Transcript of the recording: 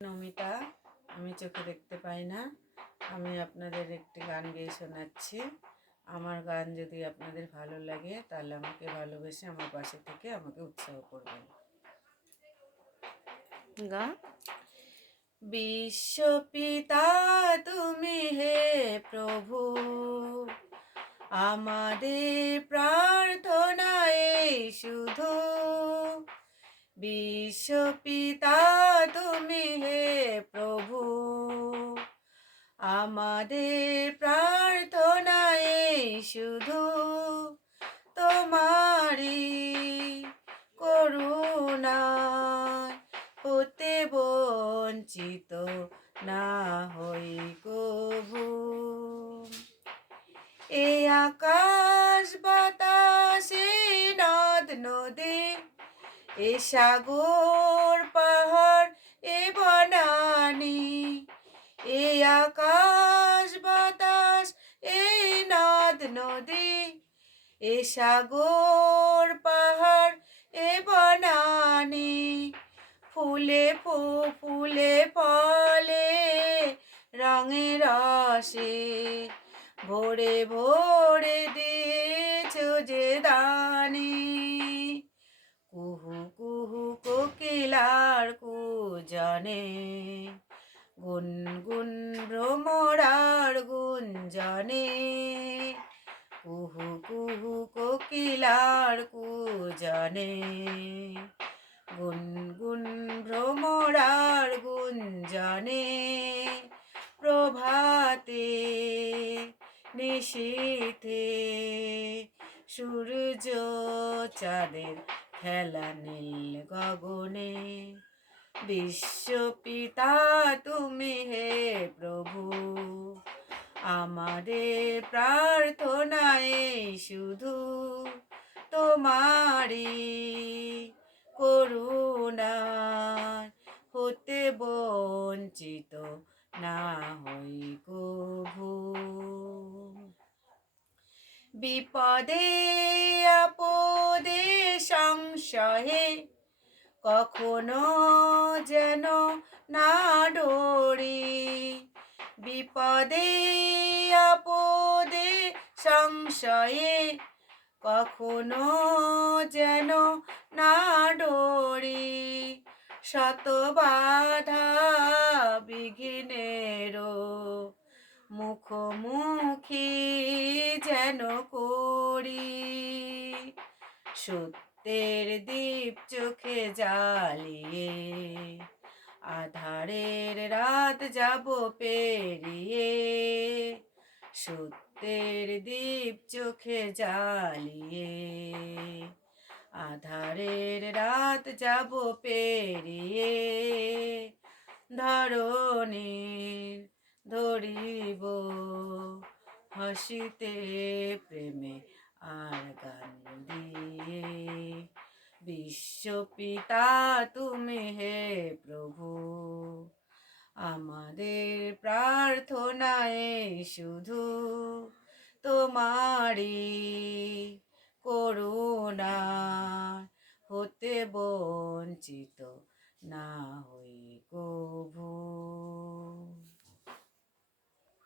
নমিতা। আমি চোখে দেখতে পাই না। আমি আপনাদের একটি গান গেয়ে শোনাচ্ছি। আমার গান যদি আপনাদের ভালো লাগে তাহলে আমাকে ভালোবেসে আমার পাশে থেকে আমাকে উৎসাহ করবেন। গা বিশ্বপিতা তুমি হে প্রভু, আমাদের প্রার্থনা এই শুধু। বিশ্বপিতা তুমি হে প্রভু, আমাদের প্রার্থনা এই শুধু। তোমারি করুণায় হতে বঞ্চিত না হই কভু। এ আকাশ বাতাস নদ নদী, এ সাগর পাহাড় এ বনানি, এ আকাশ বাতাস এ নদ নদী, এ সাগর পাহাড় এ বনানি, ফুলে ফুলে ফলে রঙে রসে ভোরে ভোরে দিয়েছো যে দানি। কুহু কুহু কোকিলার কুজনে, গুনগুন ভ্রমরার গুঞ্জনে, কুহু কুহু কোকিলার কুজনে, গুনগুন ভ্রমরার গুঞ্জনে, প্রভাতে নিশীথে সূর্য চাঁদের খেলা নীল গগনে। বিশ্বপিতা তুমি হে প্রভু, আমাদের প্রার্থনা এই শুধু। তোমারি করুণায় হতে বঞ্চিত না হই কভু। বিপদে আপদে সংশয়ে কখনো যেন না ডরি। বিপদে আপদে সংশয়ে কখনো যেন না ডরি। শত বাধা বিঘ্নেরও মুখোমুখি যেন করি। সত্যের দীপ চোখে জ্বালিয়ে আধারের রাত যাব পেরিয়ে। সত্যের দীপ চোখে জ্বালিয়ে আধারের রাত যাব পেরিয়ে। ধরণীর ধরিব হাসিতে প্রেমে আর গান দিয়ে। বিশ্বপিতা তুমি হে প্রভু, আমাদের প্রার্থনা এই শুধু। তোমারি করুণা হতে বঞ্চিত না হই কভু।